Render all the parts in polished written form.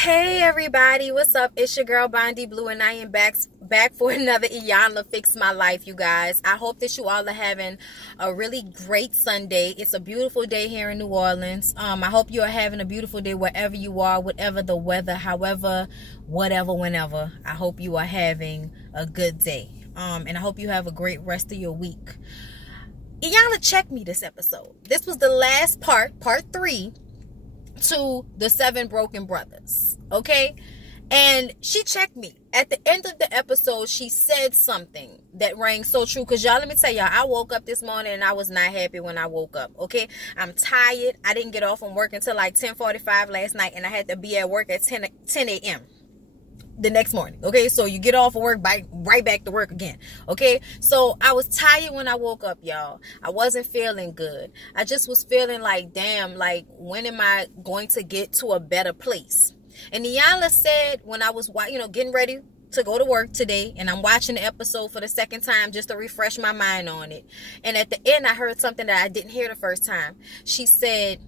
Hey everybody, what's up? It's your girl Bondi Blue and I am back for another Iyanla Fix My Life, you guys. I hope that you all are having a really great Sunday. It's a beautiful day here in New Orleans. I hope you are having a beautiful day wherever you are, whatever the weather, however, whatever, whenever. I hope you are having a good day. And I hope you have a great rest of your week. Iyanla checked me this episode. This was the last part 3 to the 7 broken brothers, okay? And she checked me at the end of the episode. She said something that rang so true, because y'all, let me tell y'all, I woke up this morning and I was not happy when I woke up, okay? I'm tired. I didn't get off from work until like 10:45 last night, and I had to be at work at 10 a.m. the next morning, okay? So you get off of work, right back to work again, okay? So I was tired when I woke up, y'all. I wasn't feeling good. I just was feeling like, damn, like, when am I going to get to a better place? And Iyanla said, when I was, getting ready to go to work today, and I'm watching the episode for the second time just to refresh my mind on it, and at the end I heard something that I didn't hear the first time. She said,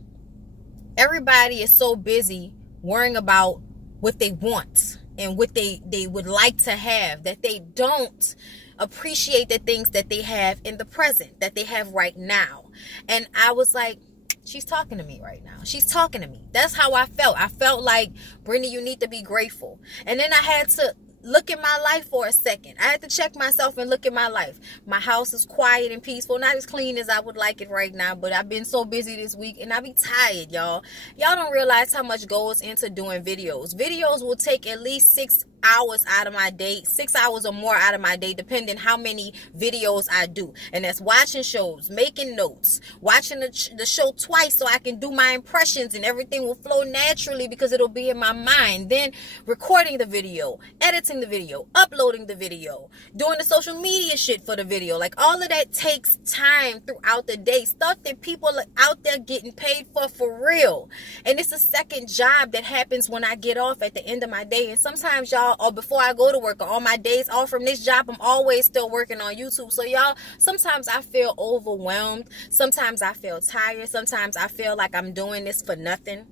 everybody is so busy worrying about what they want and what they would like to have, that they don't appreciate the things that they have in the present, that they have right now. And I was like, she's talking to me right now. She's talking to me. That's how I felt. I felt like, Brittany, you need to be grateful. And then I had to look at my life for a second. I had to check myself and look at my life. My house is quiet and peaceful, not as clean as I would like it right now, but I've been so busy this week and I be tired, y'all. Y'all don't realize how much goes into doing videos. Videos will take at least 6 hours out of my day, 6 hours or more out of my day, depending how many videos I do. And that's watching shows, making notes, watching the show twice so I can do my impressions, and everything will flow naturally because it'll be in my mind. Then recording the video, editing the video, uploading the video, doing the social media shit for the video. Like, all of that takes time throughout the day, stuff that people are out there getting paid for real. And it's a second job that happens when I get off at the end of my day. And sometimes, y'all, or before I go to work, or on my days off from this job, I'm always still working on YouTube. So y'all, sometimes I feel overwhelmed. Sometimes I feel tired. Sometimes I feel like I'm doing this for nothing.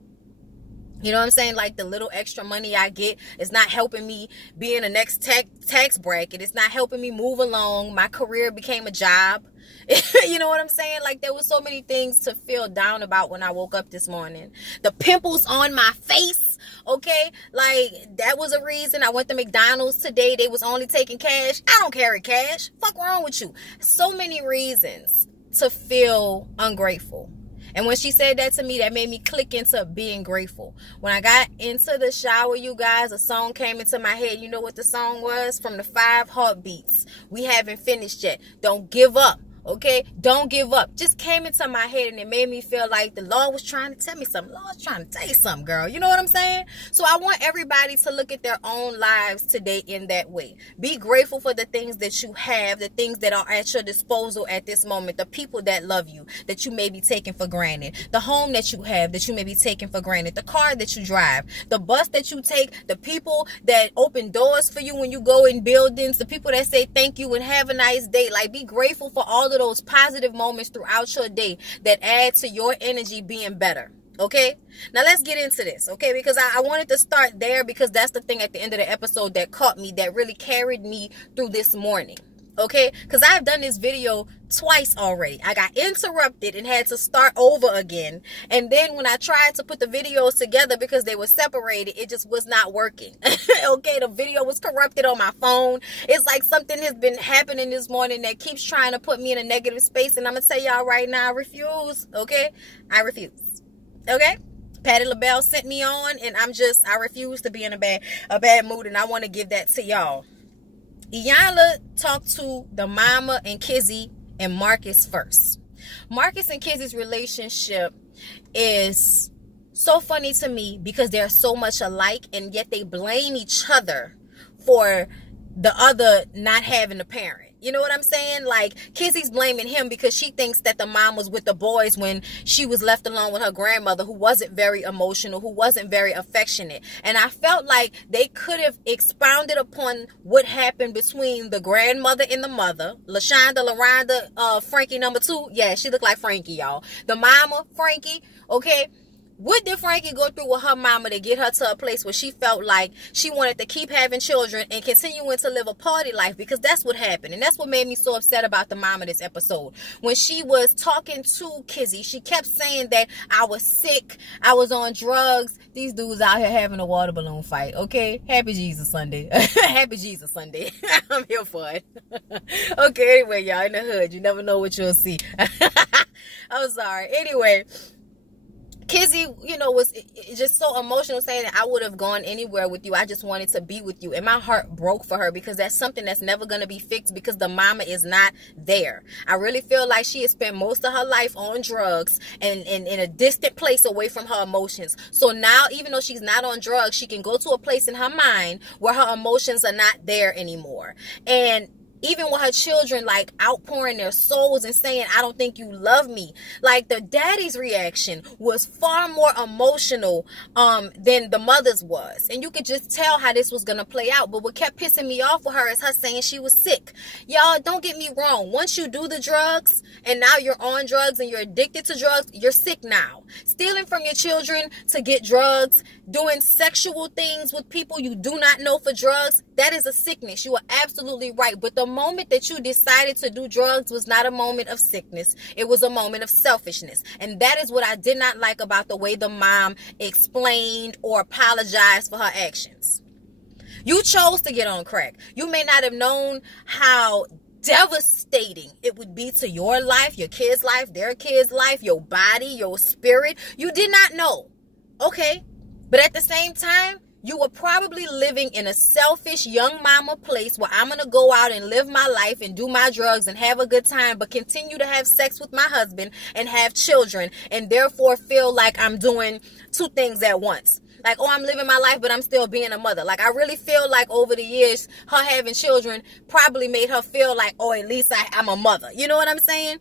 You know what I'm saying? Like, the little extra money I get is not helping me be in the next tax bracket. It's not helping me move along. My career became a job. You know what I'm saying? Like, there were so many things to feel down about when I woke up this morning. The pimples on my face, okay? Like, that was a reason. I went to McDonald's today. They was only taking cash. I don't carry cash. Fuck wrong with you? So many reasons to feel ungrateful. And when she said that to me, that made me click into being grateful. When I got into the shower, you guys, a song came into my head. You know what the song was? From the 5 Heartbeats. We haven't finished yet. Don't give up. Okay, don't give up. Just came into my head, and it made me feel like the Lord was trying to tell me something. Lord was trying to tell you something, girl. You know what I'm saying? So I want everybody to look at their own lives today in that way. Be grateful for the things that you have, the things that are at your disposal at this moment, the people that love you, that you may be taking for granted, the home that you have that you may be taking for granted, the car that you drive, the bus that you take, the people that open doors for you when you go in buildings, the people that say thank you and have a nice day. Like, be grateful for all of those positive moments throughout your day that add to your energy being better. Okay, now let's get into this, okay? Because I wanted to start there, because that's the thing at the end of the episode that caught me, that really carried me through this morning. Okay, because I've done this video twice already. I got interrupted and had to start over again. And then when I tried to put the videos together because they were separated, it just was not working. Okay, the video was corrupted on my phone. It's like something has been happening this morning that keeps trying to put me in a negative space. And I'm going to tell y'all right now, I refuse. Okay, I refuse. Okay. Patty LaBelle sent me on, and I refuse to be in a bad mood. And I want to give that to y'all. Iyanla talked to the mama and Kizzy and Marcus first. Marcus and Kizzy's relationship is so funny to me because they're so much alike, and yet they blame each other for the other not having a parent. You know what I'm saying? Like, Kizzy's blaming him because she thinks that the mom was with the boys when she was left alone with her grandmother, who wasn't very emotional, who wasn't very affectionate. And I felt like they could have expounded upon what happened between the grandmother and the mother. LaShonda, LaRonda, Frankie number 2. Yeah, she looked like Frankie, y'all. The mama, Frankie, okay? What did Frankie go through with her mama to get her to a place where she felt like she wanted to keep having children and continuing to live a party life? Because that's what happened. And that's what made me so upset about the mama this episode. When she was talking to Kizzy, she kept saying that I was sick, I was on drugs. These dudes out here having a water balloon fight, okay? Happy Jesus Sunday. Happy Jesus Sunday. I'm here for it. Okay, anyway, y'all, in the hood, you never know what you'll see. I'm sorry. Anyway, Kizzy, you know, was just so emotional, saying that I would have gone anywhere with you. I just wanted to be with you. And my heart broke for her, because that's something that's never going to be fixed, because the mama is not there. I really feel like she has spent most of her life on drugs and in a distant place away from her emotions. So now, even though she's not on drugs, she can go to a place in her mind where her emotions are not there anymore. And even with her children, like, outpouring their souls and saying, I don't think you love me. Like, the daddy's reaction was far more emotional than the mother's was. And you could just tell how this was going to play out. But what kept pissing me off with her is her saying she was sick. Y'all, don't get me wrong. Once you do the drugs and now you're on drugs and you're addicted to drugs, you're sick now. Stealing from your children to get drugs, doing sexual things with people you do not know for drugs, that is a sickness. You are absolutely right. But the moment that you decided to do drugs was not a moment of sickness. It was a moment of selfishness. And that is what I did not like about the way the mom explained or apologized for her actions. You chose to get on crack. You may not have known how devastating it would be to your life, your kids' life, their kids' life, your body, your spirit. You did not know. Okay. But at the same time, you were probably living in a selfish young mama place where I'm going to go out and live my life and do my drugs and have a good time, but continue to have sex with my husband and have children, and therefore feel like I'm doing two things at once. Like, oh, I'm living my life, but I'm still being a mother. Like, I really feel like over the years, her having children probably made her feel like, oh, at least I'm a mother. You know what I'm saying?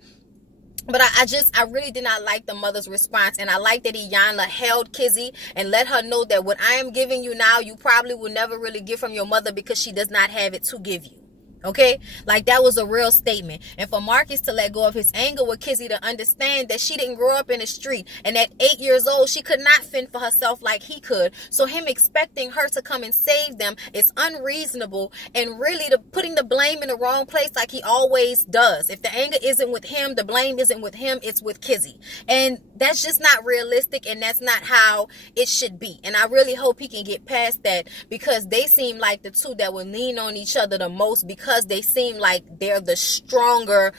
But I really did not like the mother's response. And I like that Iyanla held Kizzy and let her know that what I am giving you now, you probably will never really get from your mother, because she does not have it to give you. Okay, like, that was a real statement. And for Marcus to let go of his anger with Kizzy, to understand that she didn't grow up in the street, and at 8 years old she could not fend for herself like he could. So him expecting her to come and save them is unreasonable, and really putting the blame in the wrong place, like he always does. If the anger isn't with him, the blame isn't with him, it's with Kizzy. And that's just not realistic, and that's not how it should be. And I really hope he can get past that, because they seem like the two that will lean on each other the most, because they seem like they're the stronger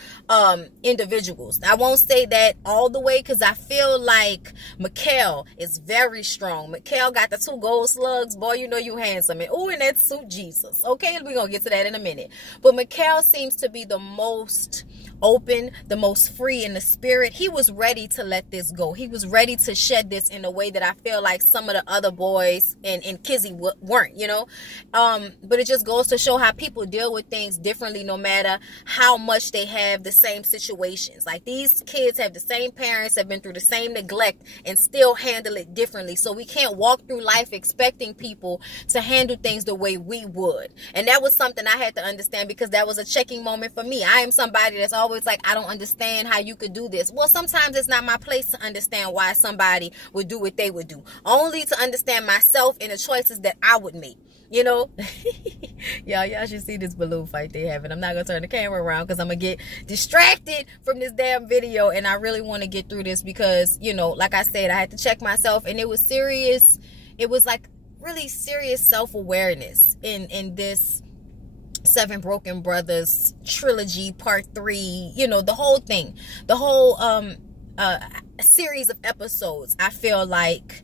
individuals. I won't say that all the way, because I feel like Mikhail is very strong. Mikhail got the 2 gold slugs. Boy, you know you handsome. And ooh, in that suit, Jesus. Okay, we're going to get to that in a minute. But Mikhail seems to be the most open, the most free in the spirit. He was ready to let this go. He was ready to shed this in a way that I feel like some of the other boys and Kizzy weren't, you know. But it just goes to show how people deal with things differently, no matter how much they have the same situations. Like, these kids have the same parents, have been through the same neglect, and still handle it differently. So we can't walk through life expecting people to handle things the way we would. And that was something I had to understand, because that was a checking moment for me. I am somebody that's always like, I don't understand how you could do this. Well, sometimes it's not my place to understand why somebody would do what they would do. Only to understand myself and the choices that I would make. You know, y'all should see this balloon fight they having. I'm not going to turn the camera around because I'm going to get distracted from this damn video. And I really want to get through this because, you know, like I said, I had to check myself, and it was serious. It was like really serious self-awareness in this 7 Broken Brothers trilogy part 3. You know, the whole thing, the whole series of episodes, I feel like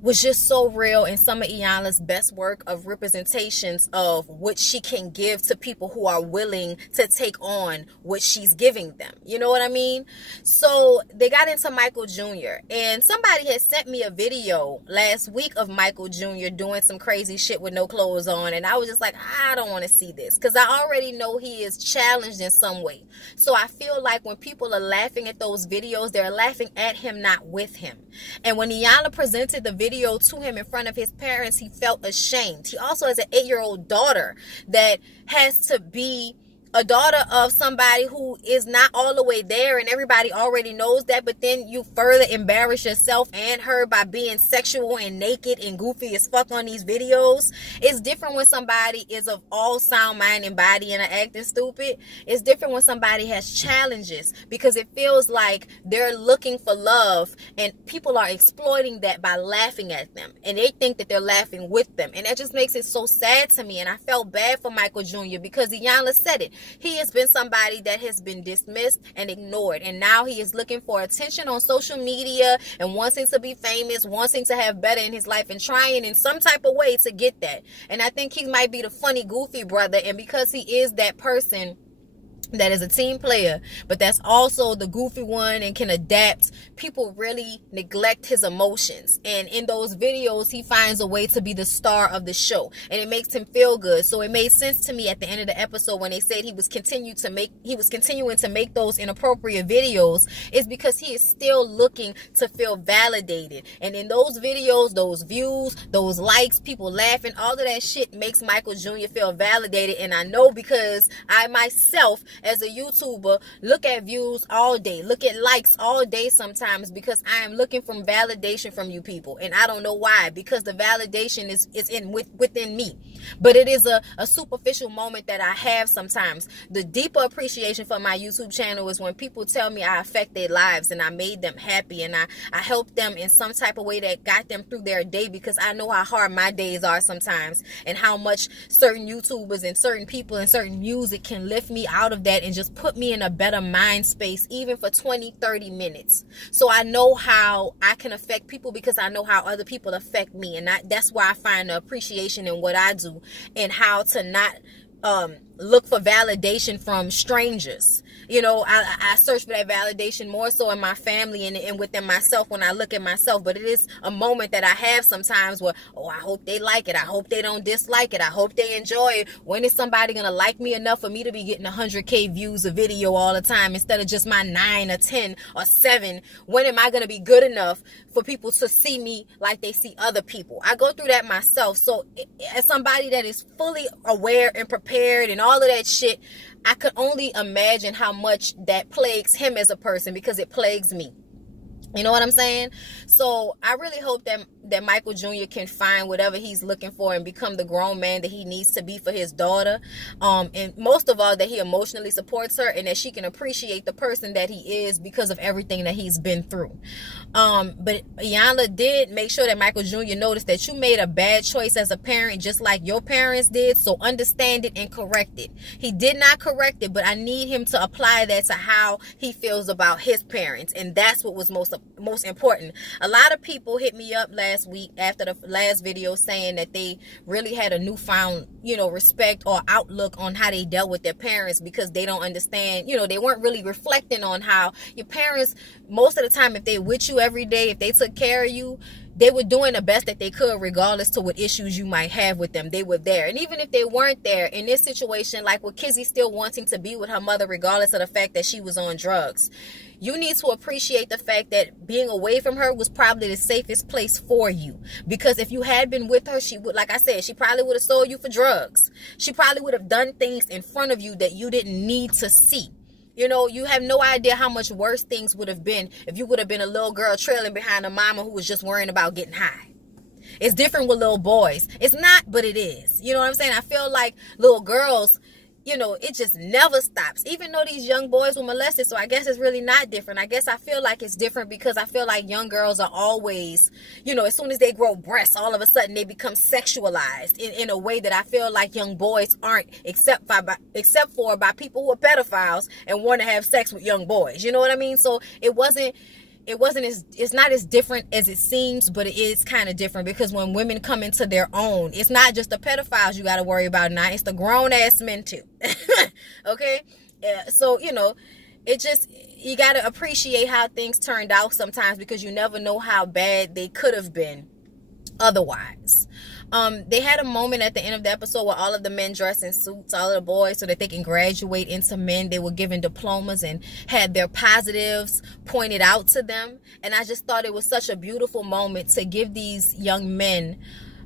was just so real, and some of Iyanla's best work of representations of what she can give to people who are willing to take on what she's giving them. You know what I mean? So they got into Michael Jr. and somebody had sent me a video last week of Michael Jr. doing some crazy shit with no clothes on, and I was just like, I don't want to see this, because I already know he is challenged in some way. So I feel like when people are laughing at those videos, they're laughing at him, not with him. And when Iyanla presented the video to him in front of his parents, he felt ashamed. He also has an 8-year-old daughter that has to be a daughter of somebody who is not all the way there, and everybody already knows that, but then you further embarrass yourself and her by being sexual and naked and goofy as fuck on these videos. It's different when somebody is of all sound mind and body and are acting stupid. It's different when somebody has challenges, because it feels like they're looking for love and people are exploiting that by laughing at them, and they think that they're laughing with them, and that just makes it so sad to me. And I felt bad for Michael Jr. because Iyanla said it. He has been somebody that has been dismissed and ignored, and now he is looking for attention on social media and wanting to be famous, wanting to have better in his life, and trying in some type of way to get that. And I think he might be the funny, goofy brother, and because he is that person that is a team player, but that's also the goofy one and can adapt, people really neglect his emotions. And in those videos, he finds a way to be the star of the show, and it makes him feel good. So it made sense to me at the end of the episode when they said he was continuing to make those inappropriate videos, is because he is still looking to feel validated. And in those videos, those views, those likes, people laughing, all of that shit makes Michael Jr. feel validated. And I know because I myself, as a YouTuber, look at views all day, look at likes all day sometimes, because I am looking for validation from you people. And I don't know why, because the validation is within me. But it is a superficial moment that I have sometimes. The deeper appreciation for my YouTube channel is when people tell me I affect their lives and I made them happy, and I helped them in some type of way that got them through their day, because I know how hard my days are sometimes, and how much certain YouTubers and certain people and certain music can lift me out of that and just put me in a better mind space, even for 20-30 minutes. So I know how I can affect people because I know how other people affect me, and that's why I find the appreciation in what I do, and how to not look for validation from strangers. You know, I search for that validation more so in my family and within myself when I look at myself. But it is a moment that I have sometimes where, oh, I hope they like it. I hope they don't dislike it. I hope they enjoy it. When is somebody going to like me enough for me to be getting 100K views a video all the time instead of just my 9 or 10 or 7? When am I going to be good enough for people to see me like they see other people? I go through that myself. So as somebody that is fully aware and prepared and all of that shit, I could only imagine how much that plagues him as a person, because it plagues me. You know what I'm saying? So I really hope that Michael Jr. can find whatever he's looking for and become the grown man that he needs to be for his daughter. And most of all, that he emotionally supports her and that she can appreciate the person that he is because of everything that he's been through. But Iyanla did make sure that Michael Jr. noticed that you made a bad choice as a parent, just like your parents did. So understand it and correct it. He did not correct it, but I need him to apply that to how he feels about his parents. And that's what was most important. A lot of people hit me up last week after the last video saying that they really had a newfound, respect or outlook on how they dealt with their parents, because they don't understand, they weren't really reflecting on how your parents, most of the time, if they're with you every day, if they took care of you, they were doing the best that they could regardless to what issues you might have with them. They were there. And even if they weren't there, in this situation, like with Kizzy still wanting to be with her mother regardless of the fact that she was on drugs, you need to appreciate the fact that being away from her was probably the safest place for you. Because if you had been with her, she would, like I said, she probably would have sold you for drugs. She probably would have done things in front of you that you didn't need to see. You have no idea how much worse things would have been if you would have been a little girl trailing behind a mama who was just worrying about getting high. It's different with little boys. It's not, but it is. You know what I'm saying? I feel like little girls, it just never stops. Even though these young boys were molested, so I guess it's really not different. I guess I feel like it's different because I feel like young girls are always, as soon as they grow breasts, all of a sudden they become sexualized in a way that I feel like young boys aren't, except for by people who are pedophiles and want to have sex with young boys. You know what I mean? So it's not as different as it seems, but it is kind of different, because when women come into their own, it's not just the pedophiles you got to worry about now, it's the grown-ass men too. Okay? So, it just, you got to appreciate how things turned out sometimes, because you never know how bad they could have been otherwise. They had a moment at the end of the episode where all of the men dressed in suits, all of the boys, so that they can graduate into men. They were given diplomas and had their positives pointed out to them. And I just thought it was such a beautiful moment to give these young men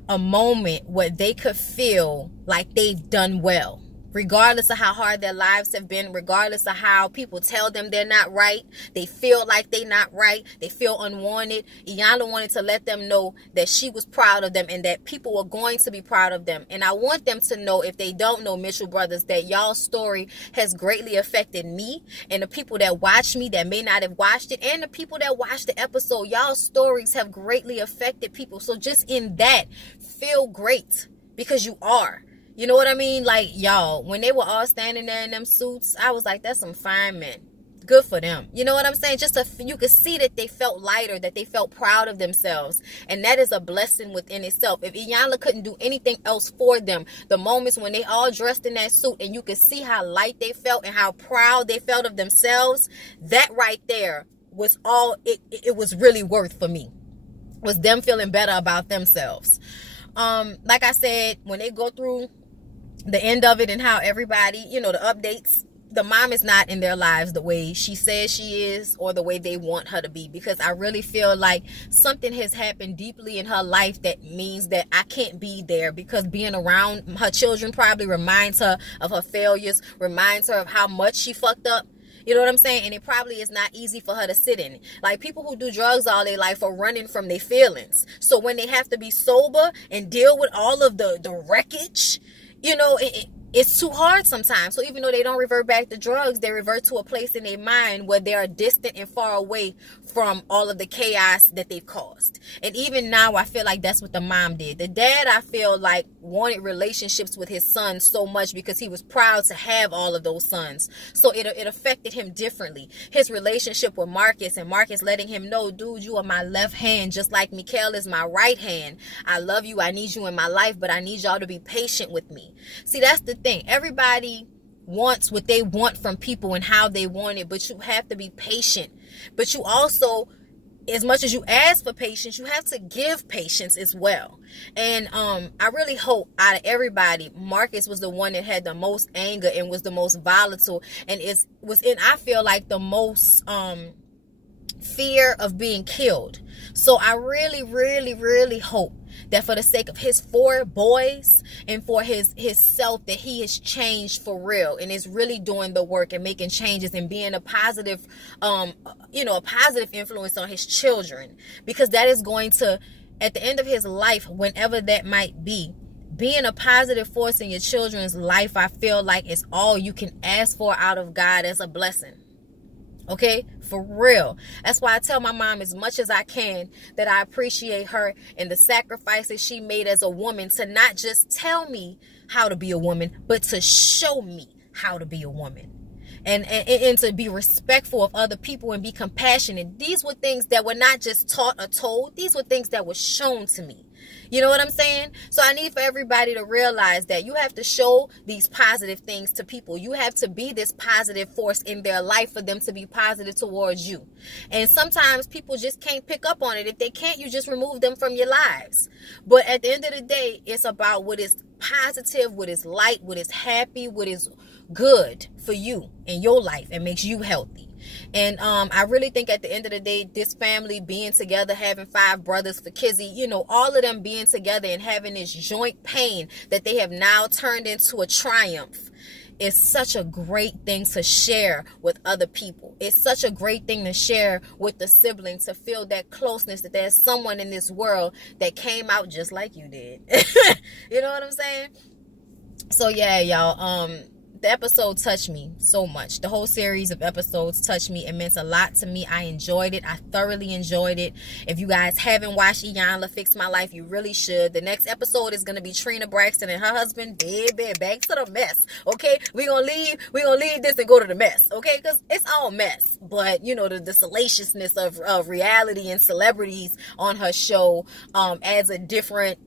a moment where they could feel like they've done well, regardless of how hard their lives have been, regardless of how people tell them they're not right, they feel like they're not right, they feel unwanted. Iyanla wanted to let them know that she was proud of them and that people were going to be proud of them. And I want them to know, if they don't know, Mitchell brothers, that y'all's story has greatly affected me and the people that watch me that may not have watched it, and the people that watched the episode. Y'all's stories have greatly affected people. So just in that, feel great, because you are. You know what I mean? Like, y'all, when they were all standing there in them suits, I was like, that's some fine men. Good for them. You know what I'm saying? You could see that they felt lighter, that they felt proud of themselves. And that is a blessing within itself. If Iyanla couldn't do anything else for them, the moments when they all dressed in that suit and you could see how light they felt and how proud they felt of themselves, that right there was all it was really worth for me. Was them feeling better about themselves. Like I said, when they go through the end of it and how everybody, you know, the updates, the mom is not in their lives the way she says she is or the way they want her to be, because I really feel like something has happened deeply in her life that means that I can't be there, because being around her children probably reminds her of her failures, reminds her of how much she fucked up. You know what I'm saying? And it probably is not easy for her to sit in it. Like, people who do drugs all their life are running from their feelings. So when they have to be sober and deal with all of the wreckage, you know, it's too hard sometimes. So even though they don't revert back to drugs, they revert to a place in their mind where they are distant and far away from all of the chaos that they've caused. And even now, I feel like that's what the mom did. The dad, I feel like, wanted relationships with his son so much because he was proud to have all of those sons. So it affected him differently. His relationship with Marcus, and Marcus letting him know, dude, you are my left hand, just like Mikael is my right hand. I love you. I need you in my life, but I need y'all to be patient with me. See, that's the thing. Everybody wants what they want from people and how they want it, but you have to be patient. But you also, as much as you ask for patience, you have to give patience as well. And I really hope out of everybody, Marcus was the one that had the most anger and was the most volatile, and was in, I feel like, the most fear of being killed. So I really, really, really hope that for the sake of his 4 boys and for his self, that he has changed for real and is really doing the work and making changes and being a positive, a positive influence on his children, because that is going to, at the end of his life, whenever that might be, being a positive force in your children's life, I feel like, is all you can ask for out of God as a blessing. Okay, for real. That's why I tell my mom as much as I can that I appreciate her and the sacrifices she made as a woman, to not just tell me how to be a woman, but to show me how to be a woman. And to be respectful of other people and be compassionate. These were things that were not just taught or told. These were things that were shown to me. You know what I'm saying? So I need for everybody to realize that you have to show these positive things to people. You have to be this positive force in their life for them to be positive towards you. And sometimes people just can't pick up on it. If they can't, you just remove them from your lives. But at the end of the day, it's about what is positive, what is light, what is happy, what is good for you in your life and makes you healthy. And I really think at the end of the day, this family being together, having 5 brothers for Kizzy, all of them being together and having this joint pain that they have now turned into a triumph, is such a great thing to share with other people. It's such a great thing to share with the siblings, to feel that closeness, that there's someone in this world that came out just like you did. You know what I'm saying? So yeah, y'all, the episode touched me so much. The whole series of episodes touched me. It meant a lot to me. I enjoyed it. I thoroughly enjoyed it. If you guys haven't watched Iyanla Fix My Life, you really should. The next episode is going to be Trina Braxton and her husband, baby, back to the mess. Okay, we're gonna leave this and go to the mess. Okay, because it's all mess. But the salaciousness of reality and celebrities on her show adds a different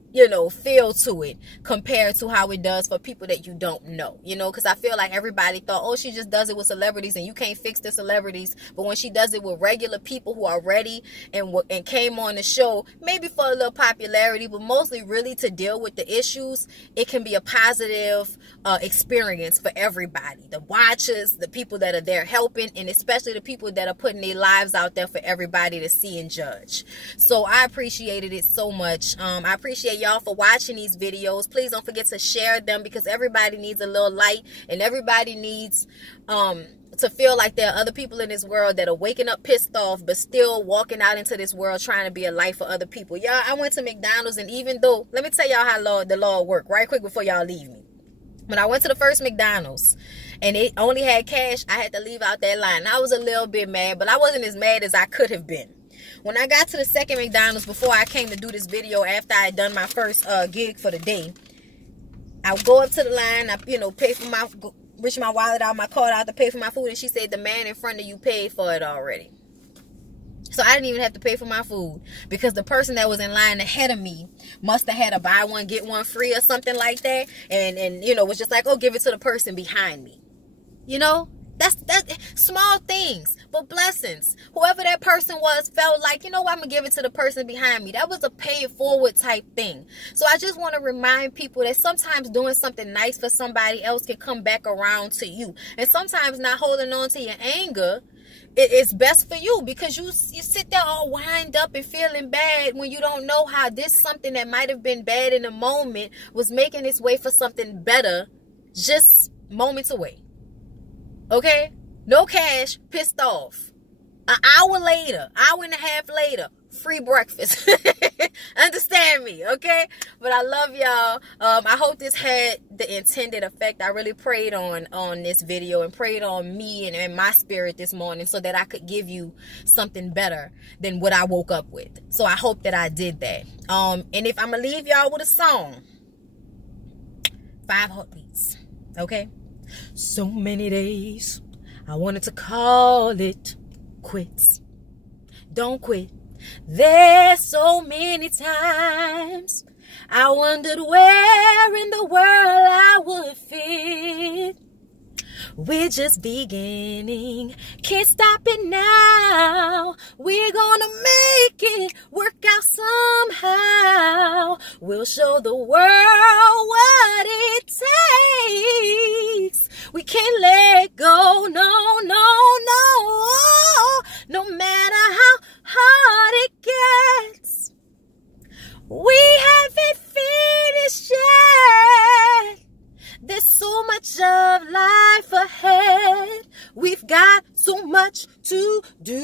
feel to it compared to how it does for people that you don't know, because I feel like everybody thought, oh, she just does it with celebrities and you can't fix the celebrities. But when she does it with regular people who are ready and came on the show, maybe for a little popularity, but mostly really to deal with the issues, it can be a positive experience for everybody, the watchers, the people that are there helping, and especially the people that are putting their lives out there for everybody to see and judge. So I appreciated it so much. I appreciate y'all for watching these videos. Please don't forget to share them, because everybody needs a little light, and everybody needs to feel like there are other people in this world that are waking up pissed off but still walking out into this world trying to be a light for other people. Y'all, I went to McDonald's, and even though, let me tell y'all how the Lord worked right quick before y'all leave me. When I went to the first McDonald's and it only had cash, I had to leave out that line. I was a little bit mad, but I wasn't as mad as I could have been. When I got to the second McDonald's, before I came to do this video, after I had done my first gig for the day, I would go up to the line, I, pay for my, reach my wallet out, my card out to pay for my food, and she said, the man in front of you paid for it already. So I didn't even have to pay for my food, because the person that was in line ahead of me must have had a buy one, get one free or something like that. And was just like, oh, give it to the person behind me. That's small things, but blessings. Whoever that person was felt like, I'm going to give it to the person behind me. That was a pay it forward type thing. So I just want to remind people that sometimes doing something nice for somebody else can come back around to you. And sometimes not holding on to your anger, it's best for you, because you sit there all wind up and feeling bad when you don't know how this something that might have been bad in the moment was making its way for something better just moments away. Okay? No cash, pissed off. An hour later, hour and a half later, free breakfast. Understand me, okay? But I love y'all. I hope this had the intended effect. I really prayed on this video and prayed on me and my spirit this morning so that I could give you something better than what I woke up with. So I hope that I did that. And if I'm going to leave y'all with a song, 5 Heartbeats, okay? So many days I wanted to call it quits. Don't quit. There's so many times I wondered where in the world I would fit. We're just beginning, can't stop it now. We're gonna make it work out somehow. We'll show the world what it takes. We can't let go, no, no, no. No matter how hard it gets, we haven't finished yet. There's so much of life ahead. We've got so much to do.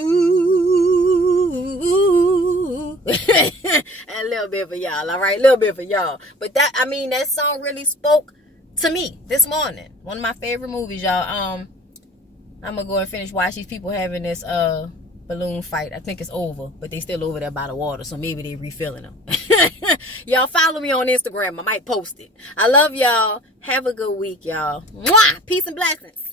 A little bit for y'all, all right? A little bit for y'all. But that song really spoke to me this morning. One of my favorite movies, y'all. I'm gonna go and finish watch these people having this balloon fight. I think it's over, but they still over there by the water, so maybe they refilling them. Y'all follow me on Instagram. I might post it. I love y'all. Have a good week, y'all. Mwah! Peace and blessings.